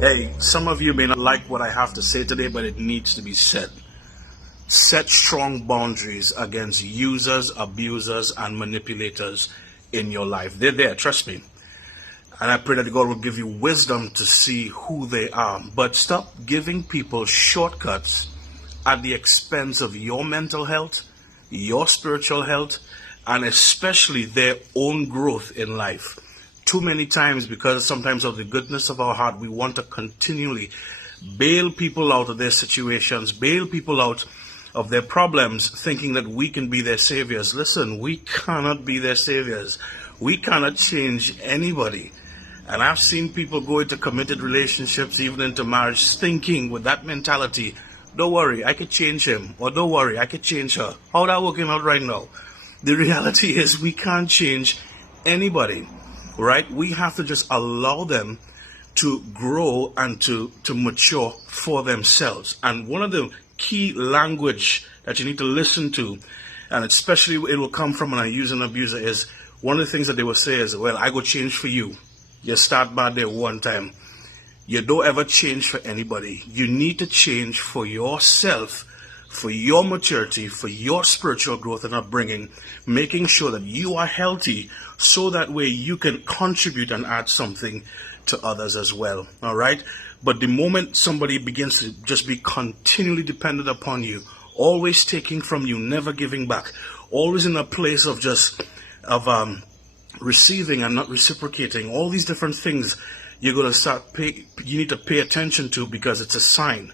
Hey, some of you may not like what I have to say today, but it needs to be said. Set strong boundaries against users, abusers, and manipulators in your life. They're there, trust me. And I pray that God will give you wisdom to see who they are. But stop giving people shortcuts at the expense of your mental health, your spiritual health, and especially their own growth in life. Too many times, because sometimes of the goodness of our heart, we want to continually bail people out of their situations, bail people out of their problems, thinking that we can be their saviors. Listen, we cannot be their saviors. We cannot change anybody. And I've seen people go into committed relationships, even into marriage, thinking with that mentality, don't worry, I could change him, or don't worry, I could change her. How that working out right now? The reality is we can't change anybody, right? We have to just allow them to grow and to mature for themselves. And one of the key language that you need to listen to, and especially it will come from an user and abuser, is one of the things that they will say is, well, I go change for you. You start bad there one time. You don't ever change for anybody. You need to change for yourself, for your maturity, for your spiritual growth and upbringing, making sure that you are healthy so that way you can contribute and add something to others as well. All right? But the moment somebody begins to just be continually dependent upon you, always taking from you, never giving back, always in a place of just receiving and not reciprocating, all these different things you're going to you need to pay attention to, because it's a sign.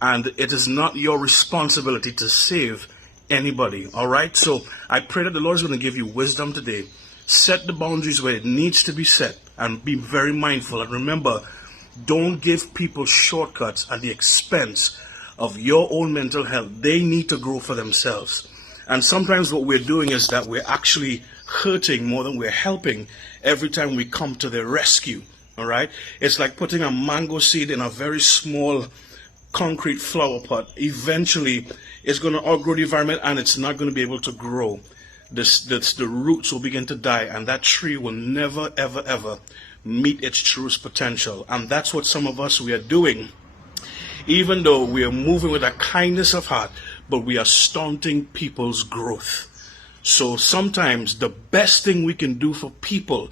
And it is not your responsibility to save anybody. All right? So I pray that the Lord is going to give you wisdom today. Set the boundaries where it needs to be set, and be very mindful. And remember, don't give people shortcuts at the expense of your own mental health. They need to grow for themselves. And sometimes what we're doing is that we're actually hurting more than we're helping every time we come to their rescue. All right? It's like putting a mango seed in a very small concrete flower pot. Eventually, it's going to outgrow the environment and it's not going to be able to grow. The roots will begin to die, and that tree will never, ever, ever meet its truest potential. And that's what some of us, we are doing. Even though we are moving with a kindness of heart, but we are stunting people's growth. So sometimes the best thing we can do for people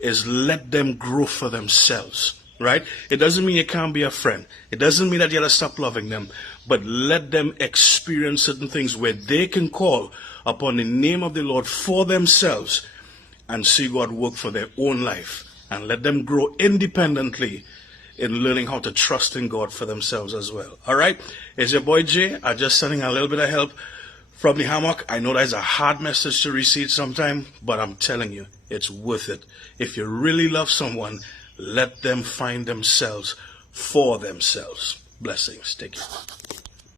is let them grow for themselves, right? It doesn't mean you can't be a friend. It doesn't mean that you have to stop loving them, but let them experience certain things where they can call upon the name of the Lord for themselves and see God work for their own life, and let them grow independently in learning how to trust in God for themselves as well. All right? It's your boy Jay. I'm just sending a little bit of help from the hammock. I know that's a hard message to receive sometime, but I'm telling you, it's worth it. If you really love someone, let them find themselves for themselves. Blessings. Take care.